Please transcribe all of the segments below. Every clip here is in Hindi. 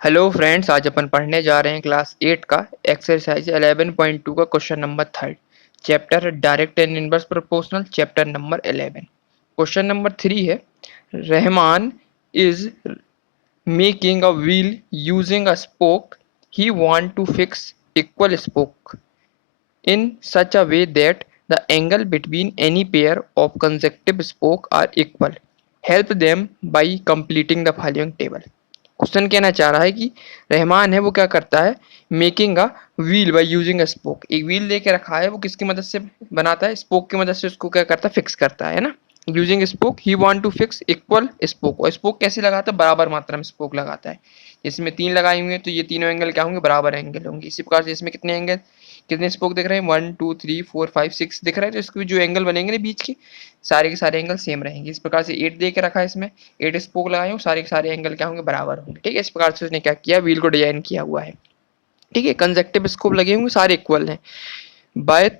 हेलो फ्रेंड्स, आज अपन पढ़ने जा रहे हैं क्लास 8 का एक्सरसाइज 11.2 का question number 3 chapter direct and inverse proportional chapter number 11। Question number 3 है, Rahman is making a wheel using a spoke. He want to fix equal spoke in such a way that the angle between any pair of consecutive spokes are equal. Help them by completing the following table. Question कहना चाह रहा है कि रहमान है वो क्या करता है, making a wheel by using a spoke. एक व्हील लेके रखा है, वो किसकी मदद से बनाता है, स्पोक की मदद से उसको क्या करता है, फिक्स करता है ना। Using spoke he want to fix equal spoke. और स्पोक कैसे लगाता है, बराबर मात्रा में स्पोक लगाता है। इसमें 3 लगाए हुए हैं तो ये तीनों एंगल क्या होंगे, बराबर एंगल होंगे। इसी प्रकार से इसमें कितने एंगल, कितने स्पोक दिख रहे हैं, 1 2 3 4 5 6 दिख रहा है। तो इसके जो एंगल बनेंगे ना बीच के, सारे के सारे एंगल सेम रहेंगे। इस प्रकार से 8 दे के रखा है, इसमें 8 स्पोक लगाए हूँ, सारे के सारे एंगल क्या होंगे, बराबर होंगे। ठीक है, इस प्रकार से उसने क्या किया, व्हील को डिजाइन किया हुआ है। ठीक है, कंजेक्टिव स्कोप लगे होंगे, सारे इक्वल हैं। By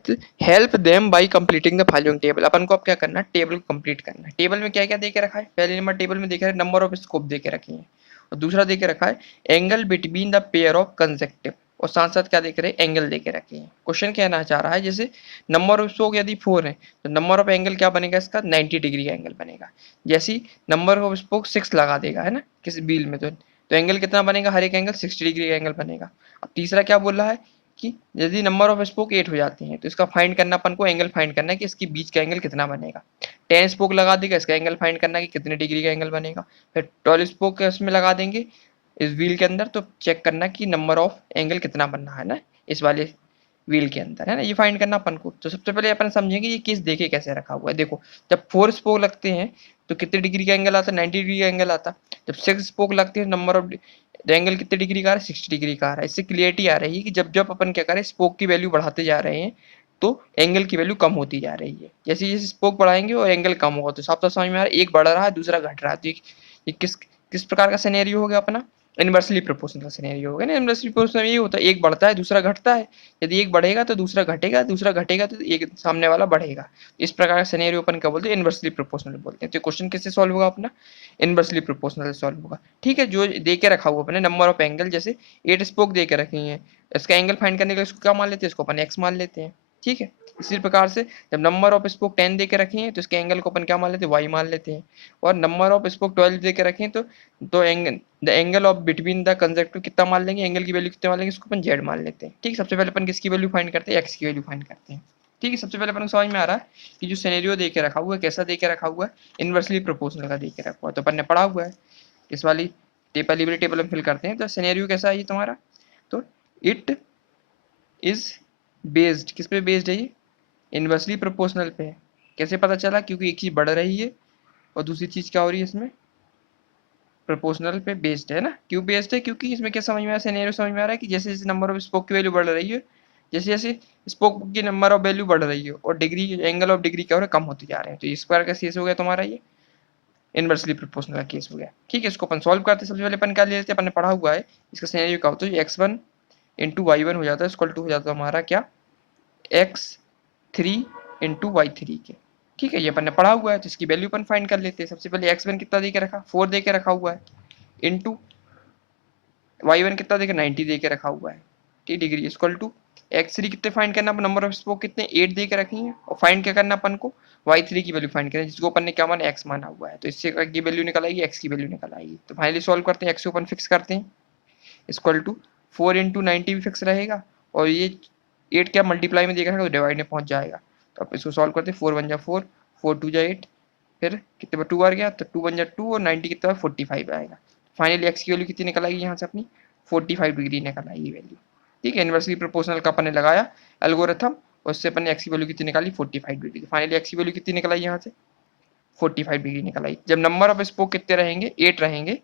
help them by completing the following table. अपन को अब क्या करना है, टेबल को कंप्लीट करना है। टेबल में क्या क्या दे के रखा है, पहले नंबर टेबल में देखा है नंबर ऑफ स्कोप दे के रखे हैं, और दूसरा दे के रखा है angle between the pair of conjunctive, और साथ साथ क्या देख रहे हैं, एंगल देके रखे हैं। क्वेश्चन कहना चाह रहा है, जैसे नंबर ऑफ स्पोक यदि 4 है तो नंबर ऑफ एंगल क्या बनेगा, इसका 90 डिग्री का एंगल बनेगा। जैसे नंबर ऑफ स्पोक 6 लगा देगा है ना किसी व्हील में, तो एंगल कितना बनेगा, हर एक एंगल 60 डिग्री का एंगल बनेगा। अब तीसरा क्या बोल रहा है कि यदि नंबर ऑफ स्पोक 8 हो जाते हैं तो इसका फाइंड करना, अपन को एंगल फाइंड करना है कि इसके बीच का एंगल कितना बनेगा। 10 स्पोक लगा देगा, इसका एंगल फाइंड करना है कि कितने डिग्री का एंगल बनेगा। फिर 12 स्पोक इसमें लगा देंगे इस व्हील के अंदर, तो चेक करना कि नंबर ऑफ एंगल कितना बनना है ना इस वाले व्हील के अंदर, है ना। ये फाइंड करना अपन को। तो सबसे पहले अपन समझेंगे ये केस देखे कैसे रखा हुआ है। देखो, जब 4 स्पोक लगते हैं तो कितने डिग्री का एंगल आता है, 90 डिग्री का एंगल आता। जब 6 स्पोक लगते हैं, नंबर ऑफ एंगल कितने डिग्री का आ रहा है, 60 डिग्री का आ रहा है। इससे क्लियरिटी आ रही है कि जब जब अपन क्या करें, स्पोक की वैल्यू बढ़ाते जा रहे हैं तो एंगल की वैल्यू कम होती जा रही है। जैसे जैसे स्पोक बढ़ाएंगे और एंगल कम होगा, तो साफ साफ समझ में आ रहा है एक बढ़ रहा है दूसरा घट रहा है। तो ये किस किस प्रकार का सिनेरियो हो गया अपना, इनवर्सली प्रोपोर्शनल सिनेरियो हो गया ना। इनवर्सली प्रोपोर्शनल ये होता है, एक बढ़ता है दूसरा घटता है। यदि एक बढ़ेगा तो दूसरा घटेगा, दूसरा घटेगा तो एक सामने वाला बढ़ेगा। इस प्रकार का सिनेरियो अपन क्या बोलते हैं, इनवर्सली प्रोपोर्शनल बोलते हैं। तो क्वेश्चन किससे सॉल्व होगा अपना, इनवर्सली प्रोपोर्शनल से सॉल्व होगा। ठीक है, जो दे के रखा हुआ अपने नंबर ऑफ एंगल, जैसे 8 स्पोक दे के रखी हैं, इसका एंगल फाइंड करने के लिए इसको क्या मान लेते हैं, इसको अपन एक्स मान लेते हैं। ठीक है, इसी प्रकार से जब नंबर ऑफ स्पोक 10 दे के रखे हैं तो इसके एंगल को अपन क्या मान लेते हैं, वाई मान लेते हैं। और नंबर ऑफ स्पोक 12 दे के रखे हैं तो angle the angle of between the conjunctive कितना मान लेंगे, एंगल की वैल्यू कितना मान लेंगे, इसको अपन जेड मान लेते हैं। ठीक है, सबसे पहले अपन किसकी वैल्यू फाइंड करते हैं, एक्स की वैल्यू फाइंड करते हैं। ठीक है, सबसे पहले अपन को समझ में आ रहा है कि जो सिनेरियो दे के रखा हुआ है कैसा दे के रखा हुआ है, इनवर्सली प्रोपोर्शनल का दे के रखा हुआ है। तो अपन ने पढ़ा हुआ है इस वाली पहली वाली टेबल में फिल करते हैं। तो सिनेरियो कैसा है ये तुम्हारा, तो इट इज बेस्ड, किस पे बेस्ड है ये, इनवर्सली प्रोपोर्शनल पे है। कैसे पता चला, क्योंकि एक चीज बढ़ रही है और दूसरी चीज क्या हो रही है इसमें, प्रोपोर्शनल पे बेस्ड है ना। क्यों बेस्ड है, क्योंकि इसमें क्या समझ में आ रहा है, सिनेरियो समझ में आ रहा है कि जैसे जैसे नंबर ऑफ स्पोक की वैल्यू बढ़ रही है, जैसे जैसे स्पोक की नंबर ऑफ वैल्यू बढ़ रही है और डिग्री एंगल ऑफ डिग्री क्या हो रहा है, कम होते जा रहे हैं। तो इस प्रकार का केस हो गया तुम्हारा ये इनवर्सली प्रोपोर्शनल का केस हो गया। ठीक है, इसको अपन सॉल्व करते हैं। सबसे पहले अपन क्या ले लेते हैं, अपन ने पढ़ा हुआ है इसका सिनेरियो क्या होता है, x1 इंटू वाई वन हो जाता है, इक्वल टू हो जाता है हमारा क्या, x3 इंटू वाई थ्री के। ठीक है, ये अपन ने पढ़ा हुआ है, तो इसकी वैल्यू अपन फाइंड कर लेते हैं। सबसे पहले x1 कितना दे के रखा, 4 दे के रखा हुआ है, इंटू y1 कितना दे के 90 दे के रखा हुआ है, ठीक डिग्री, इक्वल टू x3 कितने फाइंड करना, नंबर ऑफ स्पोक कितने 8 दे के रखी है, और फाइंड क्या करना अपन को, y3 की वैल्यू फाइंड करना है, जिसको अपन ने क्या माना, x माना हुआ है। तो इससे की वैल्यू निकल आएगी, x की वैल्यू निकल आएगी। तो फाइनली सॉल्व करते हैं, x को अपन फिक्स करते हैं, इक्वल टू 4 इंटू 90 भी फिक्स रहेगा, और ये 8 क्या मल्टीप्लाई में देगा तो डिवाइड में पहुंच जाएगा। तो अब इसको सॉल्व करते हैं, 4 1 जा 4, 4 2 जा 8, फिर कितने बार 2 आ गया, तो 2 1 जा 2 और 90 कितना 45 आएगा। फाइनली एक्स की वैल्यू कितनी निकल आएगी यहाँ से अपनी, 45 डिग्री निकल आएगी वैल्यू। ठीक है, इनवर्सली प्रोपोर्शनल का अपन ने लगाया एल्गोरिथम, उससे अपन ने एक्स की वैल्यू कितनी निकाली, 45 डिग्री। फाइनली एक्स की वैल्यू कितनी निकल आई यहाँ से, 45 डिग्री निकल आई। जब नंबर ऑफ स्पोक कितने रहेंगे, 8 रहेंगे,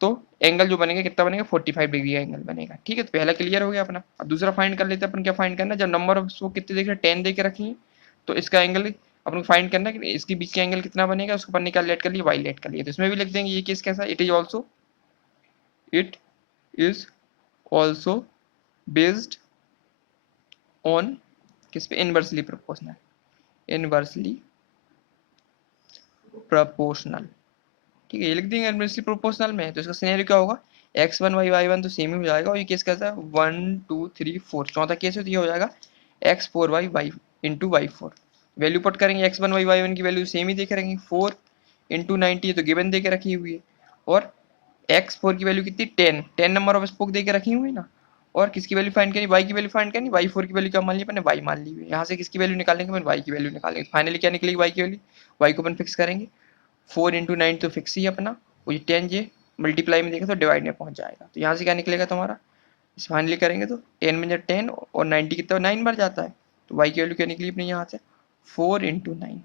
तो एंगल जो बनेगा कितना बनेगा, 45 डिग्री का एंगल बनेगा। ठीक है, तो पहला क्लियर हो गया अपना। अब दूसरा फाइंड कर लेते हैं अपन, क्या फाइंड करना है, जब नंबर ऑफ स्पोक कितने देख रहे हैं, 10 दे के रखी है, तो इसका एंगल अपन को फाइंड करना है कि इसके बीच का एंगल कितना बनेगा, उसको अपन ने क्या लेट कर लिया, वाई लेट कर लिया। तो इसमें भी लिख देंगे ये केस कैसा, it is also based on किस पे, इनवर्सली प्रोपोर्शनल, इनवर्सली प्रोपोर्शनल। ठीक है, ये लिख देंगे इनवर्सली प्रोपोर्शनल में। तो इसका सिनेरियो क्या होगा, x1 y1 तो सेम ही हो जाएगा, और ये केस कैसा है 1 2 3 4, चौथा केस है तो ये हो जाएगा x4 y into y4। Value put करेंगे, x1 y1 की वैल्यू सेम ही देखे रहेंगे, 4 इंटू 90 तो गिवन दे के रखी हुई है, और x4 की वैल्यू कितनी 10, 10 नंबर ऑफ स्पोक दे के रखी हुई ना, और किसकी वैल्यू फाइंड करनी, y की वैल्यू फाइंड करनी, y4 की वैल्यू क्या मान ली अपने, y मान ली हुई है। यहाँ से किसकी वैल्यू निकालेंगे अपन, y की वैल्यू निकालेंगे। फाइनली क्या निकलेगी y की वैल्यू, y को अपन फिक्स करेंगे, 4 इंटू 9 तो फिक्स ही है अपना, वो 10 ये मल्टीप्लाई में देखें तो डिवाइड में पहुंच जाएगा। तो यहाँ से क्या निकलेगा तुम्हारा, फाइनली करेंगे तो 10 में 10 और 90 कितना 9 बढ़ जाता है, तो y की वैल्यू क्या निकली अपनी यहाँ से 4 इंटू 9।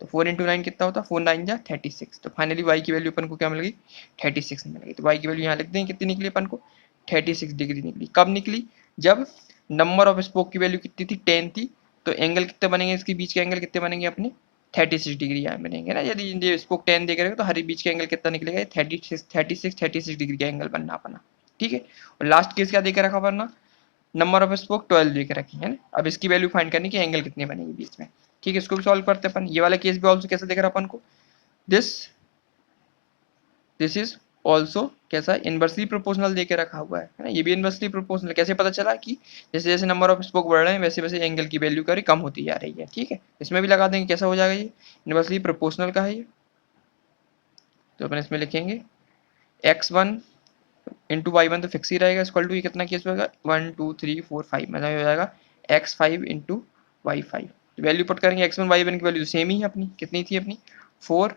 तो 4 इंटू 9 कितना होता है, 4 9 जा 36। तो फाइनली y की वैल्यू अपन को क्या मिल गई, 36 मिल गई। तो y की वैल्यू यहाँ लिख देंगे कितनी निकली अपन को, 36 डिग्री निकली। कब निकली, जब नंबर ऑफ स्पोक की वैल्यू कितनी थी 10 थी, तो एंगल कितने बनेंगे, इसके बीच के एंगल कितने बनेंगे अपने 36 डिग्री यहाँ बनेंगे ना। यदि ये स्पोक 10 देख रहे हो तो हर बीच के एंगल कितना निकलेगा, 36 डिग्री का एंगल बनना अपना। ठीक है, और लास्ट केस क्या देकर रखा वरना, नंबर ऑफ स्पोक 12 देकर रखी है ना। अब इसकी वैल्यू फाइंड करनी कि एंगल कितने बनेगी बीच में। ठीक है, इसको भी सॉल्व करते हैं अपन। ये वाला केस भी ऑल्सो कैसे देख रहा अपन को, दिस दिस इज ऑल्सो कैसा इनवर्सली प्रोपोर्शनल देके रखा हुआ है ना। ये भी इनवर्सली प्रोपोर्शनल, कैसे पता चला कि जैसे जैसे नंबर ऑफ स्पोक बढ़ रहे हैं वैसे वैसे एंगल की वैल्यू का कम होती जा रही है। ठीक है, इसमें भी लगा देंगे कैसा हो जाएगा, ये इनवर्सली प्रोपोर्शनल का है ये। तो अपन इसमें लिखेंगे x1 इंटू y1 तो फिक्स ही रहेगा, इक्वल टू ये कितना केस होगा 1 2 3 4 5, मतलब हो जाएगा x5 into y5। Value put करेंगे, x1 y1 की वैल्यू सेम ही है अपनी, कितनी थी अपनी 4,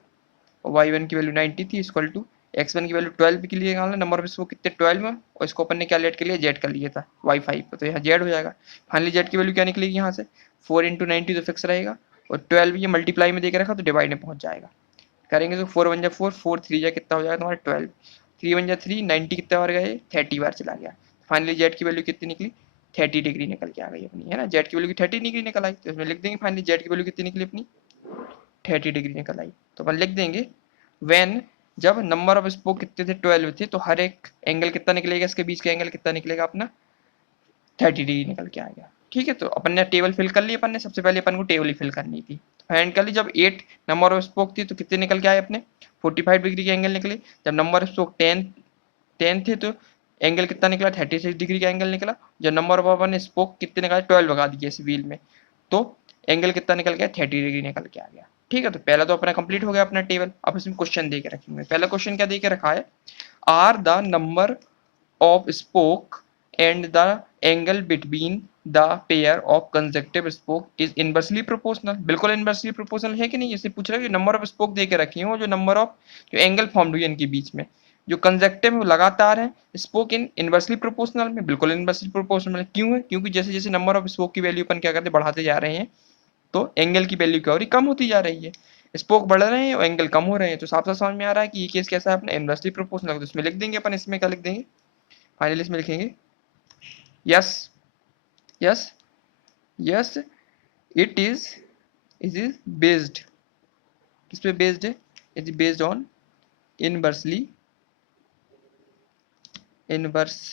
और y1 की वैल्यू 90 थी, इक्वल टू x1 की वैल्यू 12 के लिए निकालना, नंबर ऑफ इसको कितने 12 में, और इसको अपन ने क्या लेट कर लिया, z कर लिया था y5 पे, तो यहाँ z हो जाएगा। फाइनली z की वैल्यू क्या निकलेगी यहाँ से 4 इंटू 90 तो फिक्स रहेगा, और 12 ये मल्टीप्लाई में देकर रखा तो डिवाइड में पहुंच जाएगा। करेंगे तो 4 1 जा 4, 4 3 जा कितना हो जाएगा तुम्हारा 12, 3 1 जा 3, 90 कितना बार गए 30 बार चला गया। फाइनली जेड की वैल्यू कितनी निकली 30 डिग्री निकल के आ गई अपनी, है ना। जेड की वैल्यू की 30 डिग्री निकल आई, तो इसमें लिख देंगे फाइनली जेड की वैल्यू कितनी निकली अपनी 30 डिग्री निकल आई। तो अपन लिख देंगे व्हेन, जब नंबर ऑफ स्पोक कितने थे 12 थे, तो हर एक एंगल कितना निकलेगा, इसके बीच का एंगल कितना निकलेगा अपना 30 डिग्री निकल के आ गया। ठीक है, तो अपन ने टेबल फिल कर ली, अपन ने सबसे पहले अपन को टेबल ही फिल करनी थी। फाइंड कर ली, जब 8 नंबर ऑफ स्पोक थी तो कितने निकल के आए अपने 45 डिग्री के एंगल निकले। जब नंबर ऑफ स्पोक 10 थे तो एंगल कितना निकला 36 डिग्री का एंगल निकला। जब नंबर ऑफ अपन स्पोक कितने निकाले 12 लगा दिए इस व्हील में, तो एंगल कितना निकल गया 30 डिग्री निकल के आ गया। ठीक है, तो पहला तो अपना कंप्लीट हो गया अपना टेबल। अब इसमें क्वेश्चन दे के रखेंगे। पहला क्वेश्चन क्या दे के रखा है, are the number of spoke and the angle between the pair of consecutive spoke is inversely proportional। बिल्कुल इनवर्सली प्रोपोर्शनल है कि नहीं, इससे पूछ रहा है कि नंबर ऑफ स्पोक दे के रखी हो, जो नंबर ऑफ जो एंगल फॉर्म हुई इनके बीच में जो कंजेक्टिव है वो लगातार है, स्पोक इन इनवर्सली प्रोपोर्शनल में बिल्कुल इनवर्सली प्रोपोर्शनल है। क्यों है, क्योंकि जैसे जैसे नंबर ऑफ स्पोक की वैल्यू अपन क्या करते बढ़ाते जा रहे हैं, तो एंगल की वैल्यू क्या हो रही कम होती जा रही है। स्पोक बढ़ रहे हैं और एंगल कम हो रहे हैं, तो साफ साफ समझ में आ रहा है कि ये केस कैसा है अपना इनवर्सली प्रोपोर्शनल। तो इसमें लिख देंगे अपन, इसमें क्या लिख देंगे फाइनली, इसमें लिखेंगे yes yes yes it is based, किस पे बेस्ड है, it is based on inversely inverse,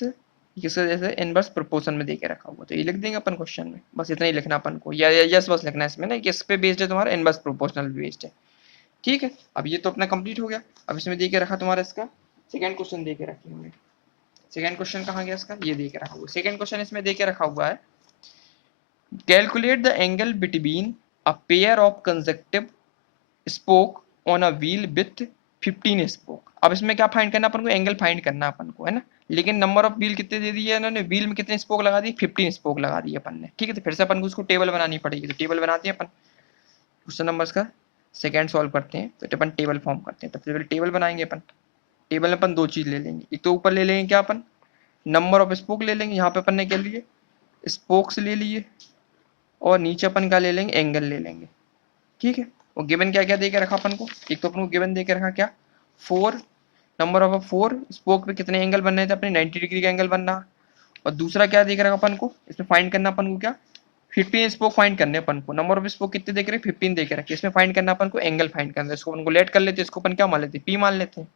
किसका जैसे इनवर्स प्रोपोर्शन में देके रखा हुआ। तो ये लिख देंगे अपन क्वेश्चन में, बस इतना ही लिखना अपन को, या यस बस लिखना है इसमें ना, किस पे बेस्ड है तुम्हारा इनवर्स प्रोपोर्शनल बेस्ड है। ठीक है, अब ये तो अपना कंप्लीट हो गया। अब इसमें देके रखा तुम्हारा इसका सेकंड क्वेश्चन देके रखे होंगे। सेकंड क्वेश्चन कहाँ गया इसका, ये देके रखा हुआ सेकंड क्वेश्चन इसमें देके रखा हुआ है, calculate the angle between a pair of consecutive spoke on a wheel with 15 spoke. अब इसमें क्या फाइंड करना अपन को, एंगल फाइंड करना अपन को, है ना। लेकिन नंबर ऑफ व्हील कितने दे दिए इन्होंने, व्हील में कितने स्पोक लगा दिए 15 स्पोक लगा दिए अपन ने। ठीक है, तो फिर से अपन को उसको टेबल बनानी पड़ेगी, तो टेबल बनाते हैं अपन। क्वेश्चन नंबर का सेकंड सॉल्व करते हैं, तो अपन टेबल फॉर्म करते हैं। तो टेबल बनाएंगे अपन। टेबल में अपन दो चीज ले लेंगे, एक तो ऊपर ले लेंगे क्या अपन नंबर ऑफ स्पोक ले लेंगे, यहाँ पे अपन ने क्या लिए स्पोक्स ले लिए, और नीचे अपन क्या ले लेंगे एंगल ले लेंगे। ठीक है, और गिवन क्या क्या दे के रखा अपन को, एक तो अपन को गिवन दे के रखा क्या 4, नंबर ऑफ 4 स्पोक पे कितने एंगल बन रहे थे अपने 90 डिग्री का एंगल बन रहा। और दूसरा क्या देख रखा अपन को, इसमें फाइंड करना अपन को क्या 15 स्पोक फाइंड करने अपन को, नंबर ऑफ स्पोक कितने देख रहे 15 देख रखे, इसमें फाइंड करना अपन को एंगल फाइंड करना है। इसको अपन को लेट कर लेते हैं, इसको अपन क्या मान लेते हैं पी मान लेते हैं।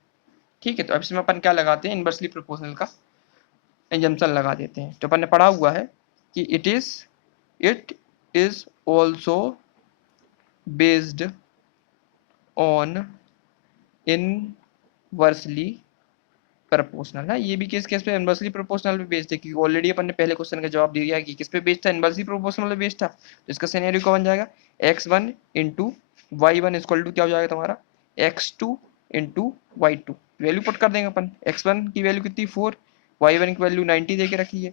ठीक है, तो अब इसमें अपन क्या लगाते हैं इनवर्सली प्रोपोर्शनल का एजम्पशन लगा देते हैं। तो अपन ने पढ़ा हुआ है कि it is also based on inversely proportional है। ये भी किस केस पे इनवर्सली प्रोपोर्शनल पे बेस्ड है, क्योंकि ऑलरेडी अपन ने पहले क्वेश्चन का जवाब दे दिया कि किस पे बेस्ड था, इनवर्सली प्रोपोर्शनल पे बेस्ड था। तो इसका सिनेरियो क्या बन जाएगा, x1 into y one equal to क्या हो जाएगा तुम्हारा x2 into y two. Value put कर देंगे अपन, x1 की वैल्यू कितनी 4, y1 की वैल्यू 90 दे के रखी है,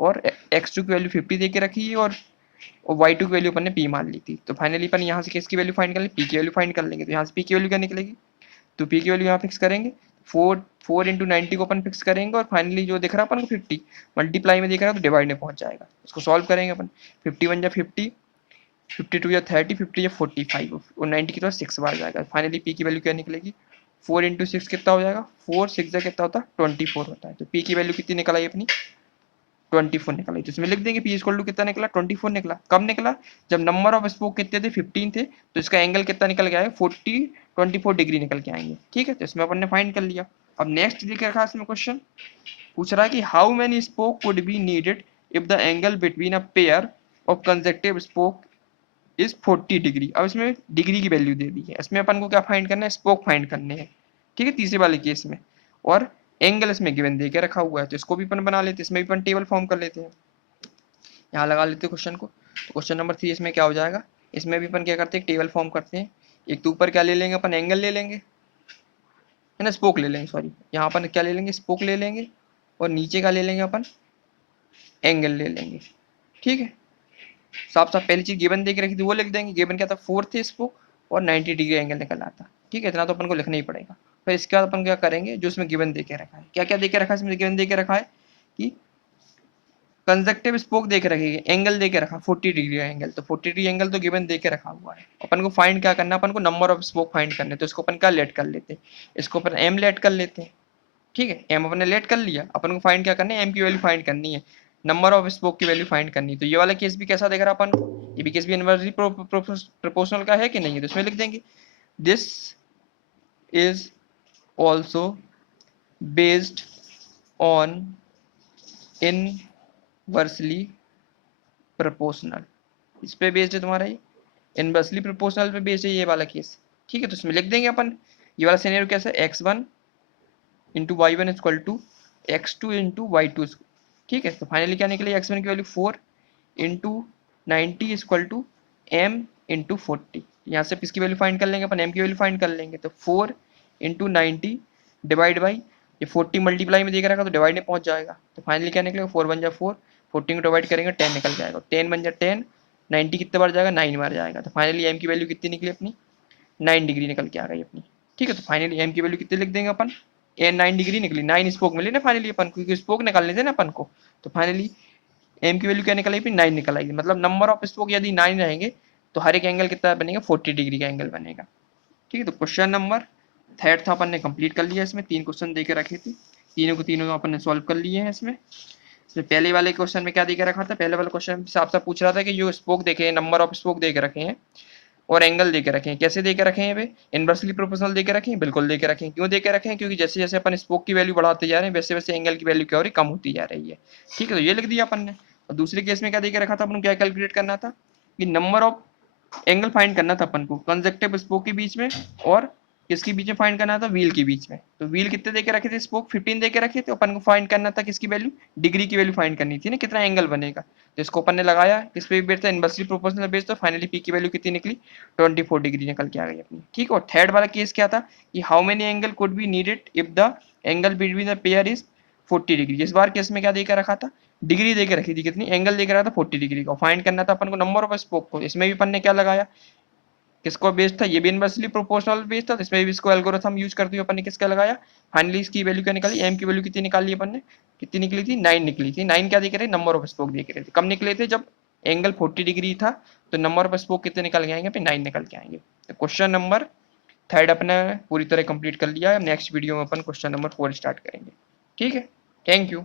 और x2 की वैल्यू 50 दे के रखी है, और y2 की वैल्यू अपन ने p मान ली थी। तो फाइनली अपन यहाँ से किसकी वैल्यू फाइंड कर लेंगे, p की वैल्यू फाइंड कर लेंगे। तो यहाँ से p की वैल्यू क्या निकलेगी, तो p की वैल्यू यहाँ फिक्स करेंगे, 4 इंटू 90 को अपन फिक्स करेंगे, और फाइनली जो दिख रहा है अपन को 50 मल्टीप्लाई में दिख रहा है तो डिवाइड में पहुंच जाएगा। उसको सॉल्व करेंगे अपन, 51 या 50, 52 या 30, 50 या 45, और 90 की तरफ 6 बार जाएगा। फाइनली p की वैल्यू क्या निकलेगी, 4 इंटू 6 कितना हो जाएगा, 4 6 कितना होता है 24 होता है। तो p की वैल्यू कितनी निकल आई अपनी 24 निकला। तो इसमें लिख देंगे p इक्वल टू कितना निकला 24 निकला। कब निकला, जब नंबर ऑफ स्पोक कितने थे 15 थे, तो इसका एंगल कितना निकल के आएगा 24 डिग्री निकल के आएंगे। ठीक है, तो इसमें अपन ने फाइंड कर लिया। अब नेक्स्ट लिख रखा इसमें क्वेश्चन पूछ रहा है कि how many spoke could be needed if the angle between a pair of consecutive spoke is 40 degree. अब इसमें डिग्री की वैल्यू दे दी है, इसमें अपन को क्या फाइंड करना है, स्पोक फाइंड करने हैं। ठीक है, तीसरे वाले केस में, और एंगल इसमें गिवन दे के रखा हुआ है, तो इसको भी अपन बना लेते हैं, इसमें भी अपन टेबल फॉर्म कर लेते हैं। यहाँ लगा लेते हैं क्वेश्चन को। तो क्वेश्चन नंबर 3 इसमें क्या हो जाएगा, इसमें भी अपन क्या करते हैं, टेबल फॉर्म करते हैं। एक तो ऊपर क्या ले लेंगे अपन, एंगल ले लेंगे, है ना, स्पोक ले लेंगे, सॉरी यहाँ अपन क्या ले लेंगे, स्पोक ले लेंगे, और नीचे का ले लेंगे अपन, एंगल ले लेंगे। ठीक है, साफ साफ पहली चीज गिवन दे के रखी थी वो लिख देंगे, गिवन क्या था 4 थे स्पोक, और 90 डिग्री एंगल निकल आता। ठीक है, इतना तो अपन को लिखना ही पड़ेगा। फिर इसके बाद अपन क्या करेंगे, जो इसमें गिवन दे के रखा है, क्या क्या दे के रखा है इसमें, गिवन दे के रखा है कि कंजक्टिव स्पोक देके रखेगी, एंगल देके रखा 40 डिग्री का एंगल, तो 40 डिग्री एंगल तो गिवन देके रखा हुआ है। अपन को फाइंड क्या करना है, अपन को नंबर ऑफ स्पोक फाइंड करने, तो इसको अपन क्या लेट कर लेते हैं, इसको अपन एम लेट कर लेते हैं। ठीक है, एम अपन ने लेट कर लिया, अपन को फाइंड क्या करना है, एम की वैल्यू फाइंड करनी है, नंबर ऑफ स्पोक की वैल्यू फाइंड करनी है। तो ये वाला केस भी कैसा देख रहा अपन को, ये भी केस भी इनवर्सली प्रोपोर्शनल का है कि नहीं है, तो इसमें लिख देंगे this is also based on inversely proportional. इस पे बेस्ड है तुम्हारा ये, इनवर्सली प्रोपोर्शनल पे बेस्ड है ये वाला केस। ठीक है, तो इसमें लिख देंगे अपन, ये वाला सिनेरियो कैसा है, x1 into y one equal to x2 into y two. ठीक है, तो फाइनली क्या निकली, x1 की value 4 into 90 equal to m into 40। यहाँ से इसकी वैल्यू फाइंड कर लेंगे अपन, m की वैल्यू फाइंड कर लेंगे, तो 4 इंटू 90 डिवाइड बाई ये 40 मल्टीप्लाई में देख रखा तो डिवाइड में पहुंच जाएगा। तो फाइनली क्या निकलेगा, 4 बन जा 4, 14 को डिवाइड करेंगे 10 निकल जाएगा, 10 बन जा 10, 90 कितने बार जाएगा 9 बार जाएगा। तो फाइनली m की वैल्यू कितनी निकली अपनी 9 डिग्री निकल के आ गई अपनी। ठीक है, तो फाइनली m की वैल्यू कितनी लिख देंगे अपन, ए 9 डिग्री निकली, 9 स्पोक मिले ना फाइनली अपन को, क्योंकि स्पोक निकालने थे ना अपन को। तो फाइनली एम की वैल्यू क्या निकल आई, 9 निकल आएगी, मतलब नंबर ऑफ स्पोक यदि 9 रहेंगे तो हर एक एंगल कितना बनेगा 40 डिग्री का एंगल बनेगा। ठीक है, तो क्वेश्चन नंबर थर्ड था अपन ने कंप्लीट कर लिया। इसमें 3 क्वेश्चन दे के रखे थे, तीनों को तीनों अपन ने सॉल्व कर लिए हैं। इसमें पहले वाले क्वेश्चन में क्या दे के रखा था, पहले वाले क्वेश्चन से आपसे पूछ रहा था कि जो स्पोक देखे हैं, नंबर ऑफ स्पोक दे के रखे हैं और एंगल दे के रखे हैं, कैसे दे के रखे हैं वे, इनवर्सली प्रोपोर्शनल दे के रखे हैं, बिल्कुल दे के रखे हैं। क्यों दे के रखे हैं, क्योंकि जैसे जैसे अपन स्पोक की वैल्यू बढ़ाते जा रहे हैं वैसे वैसे एंगल की वैल्यू क्या हो रही है, कम होती जा रही है। ठीक है, तो ये लिख दिया अपन ने। और दूसरे केस में क्या दे के रखा था अपन को, क्या कैलकुलेट करना था कि नंबर ऑफ एंगल फाइंड करना था अपन को कंजक्टिव स्पोक के बीच में, और किसके बीच में फाइंड करना था, व्हील के बीच में। तो व्हील कितने देके रखे थे, स्पोक 15 देके रखे थे, अपन को फाइंड करना था किसकी वैल्यू, डिग्री की वैल्यू फाइंड करनी थी ना, कितना एंगल बनेगा। तो इसको अपन ने लगाया, किस पे बेस था, इनवर्सली प्रोपोर्शनल बेस, तो फाइनली पी की वैल्यू कितनी निकली 24 डिग्री निकल के आ गई अपनी। ठीक है, और थर्ड वाला केस क्या था कि how many angle could be needed if the angle between the pair is 40 degree. इस बार केस में क्या देकर रखा था, डिग्री देकर रखी थी, कितनी एंगल देकर रखा था 40 डिग्री का। फाइंड करना था अपन को नंबर ऑफ स्पोक को, इसमें भी अपन ने क्या लगाया, किसको बेस्ड था, ये भी इनवर्सली प्रोपोर्शनल बेस्ड था, इसमें भी इसको एल्गोरिथम यूज करते हुए अपन ने किसका लगाया, फाइनली इसकी वैल्यू क्या निकाली, एम की वैल्यू कितनी निकाली अपन ने, कितनी निकली थी 9 निकली थी। 9 क्या देख रहे, नंबर ऑफ स्पोक देख रहे थे, कब निकले थे, जब एंगल 40 डिग्री था, तो नंबर ऑफ स्पोक कितने निकल के आएंगे, 9 निकल के आएंगे। तो क्वेश्चन नंबर थर्ड अपने पूरी तरह कंप्लीट कर लिया है। नेक्स्ट वीडियो में अपन क्वेश्चन नंबर 4 स्टार्ट करेंगे। ठीक है, थैंक यू।